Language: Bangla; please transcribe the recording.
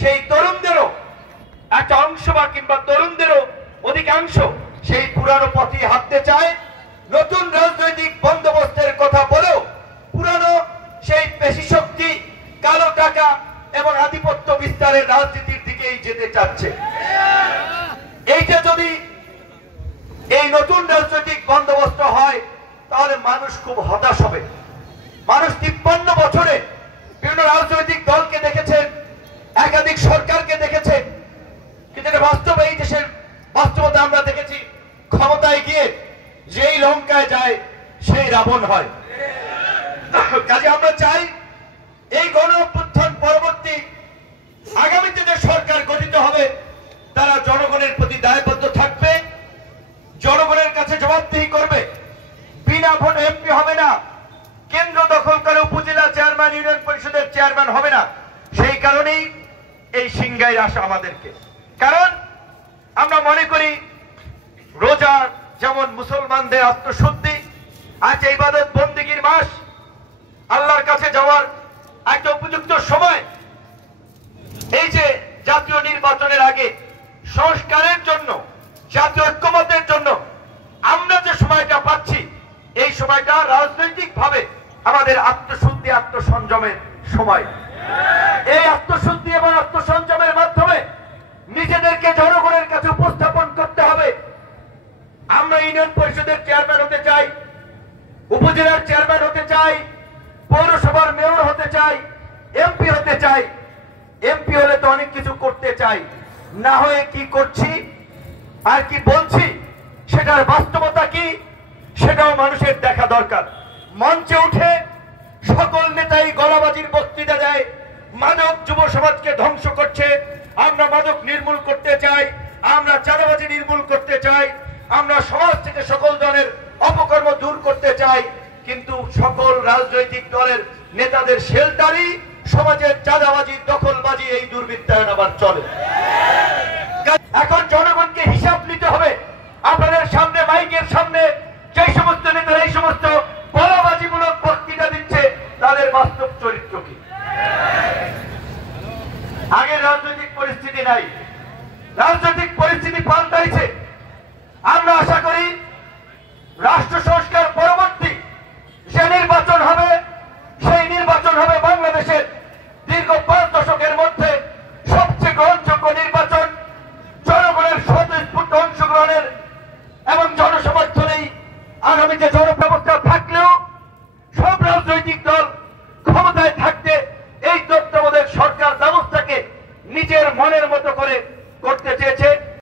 সেই তরুণদেরও একটা অংশ বা কিংবা তরুণদেরও অধিকাংশ সেই পুরানো পথে হাঁটতে চায়। নতুন রাজনৈতিক বন্দোবস্তের কথা বলেও পুরানো সেই পেশি শক্তি, কালো টাকা এবং আধিপত্য বিস্তারের রাজনীতির দিকেই যেতে চাচ্ছে। এইটা যদি এই নতুন রাজনৈতিক বন্দোবস্ত হয় তাহলে মানুষ খুব হতাশ হবে। মানুষ 53 বছরে বিভিন্ন রাজনৈতিক দলকে দেখেছেন, একাধিক সরকারকে দেখেছে, কিন্তু এটা বাস্তবে এই দেশের বাস্তবতা আমরা দেখেছি ক্ষমতায় গিয়ে যেই লঙ্কায় যায় সেই রাবণ হয়। কাজে আমরা চাই এই গণ অভ্যুত্থান পরবর্তী আগামীতে যে সরকার গঠিত হবে তারা জনগণের প্রতি দায়বদ্ধ থাকবে, জনগণের কাছে জবাবদিহি করবে। বিনা ভোটে এমপি হবে না, কেন্দ্র দখল করে উপজেলা চেয়ারম্যান, ইউনিয়ন পরিষদের চেয়ারম্যান হবে না। সেই কারণেই এই সিংহায় আসা আমাদেরকে। কারণ আমরা মনে করি রোজা যেমন মুসলমানদের আত্মশুদ্ধি, আজ ইবাদত বন্দেগীর মাস, আল্লাহর কাছে যাওয়ার একটা উপযুক্ত সময়। এই যে জাতীয় নির্বাচনের আগে সংস্কারের জন্য, জাতীয় ঐক্যমতের জন্য আমরা যে সময়টা পাচ্ছি, এই সময়টা রাজনৈতিক ভাবে আমাদের আত্মশুদ্ধি, আত্মসংযমের সময়। এই আত্মশুদ্ধি এবং আত্মসংযমের মাধ্যমে নিজেদেরকে জনগণের কাছে উপস্থাপন করতে হবে। আমরা ইউনিয়ন পরিষদের চেয়ারম্যান হতে চাই, উপজেলার চেয়ারম্যান হতে চাই, পৌরসভার মেয়র হতে চাই, এমপি হতে চাই। এমপি হলে তো অনেক কিছু করতে চাই, না হয়ে কি করছি আর কি বলছি সেটার বাস্তবতা কি সেটাও মানুষের দেখা দরকার। মঞ্চে উঠে সকল নেতাই গলাবাজির বক্তৃতা দেয়, মাদক যুব সমাজকে ধ্বংস করছে, আমরা মাদক নির্মূল করতে চাই, আমরা চাঁদাবাজি নির্মূল করতে চাই, আমরা সমাজ থেকে সকল ধরনের অপকর্ম দূর করতে চাই। কিন্তু সকল রাজনৈতিক দলের নেতাদের শেলটারি সমাজের চাঁদাবাজি, দখলবাজি, এই দুর্বৃত্তায়ন আবার চলে। এখন জনগণকে হিসাব নিতে হবে। আপনাদের সামনে, মাইকের সামনে যে সমস্ত নেতারা এই সমস্ত গলাবাজিমূলক বক্তৃতা দিচ্ছে তাদের বাস্তব চরিত্র কি? আগের রাজনৈতিক পরিস্থিতি নাই, রাজনৈতিক পরিস্থিতি পাল্টাইছে। আমরা আশা করি রাষ্ট্র সংস্কার পরবর্তী যে নির্বাচন হবে, সেই নির্বাচন হবে বাংলাদেশের দীর্ঘ 5 দশকের মধ্যে সবচেয়ে গ্রহণযোগ্য নির্বাচন। জনগণের স্বতঃস্ফূর্ত অংশগ্রহণের এবং জনসমর্থনেই আগামীতে জনব্যবস্থা থাকলেও সব রাজনৈতিক দল ক্ষমতায় থাকতে এই তত্ত্বাবধায়ক সরকার ব্যবস্থাকে নিজের মনের মতো করে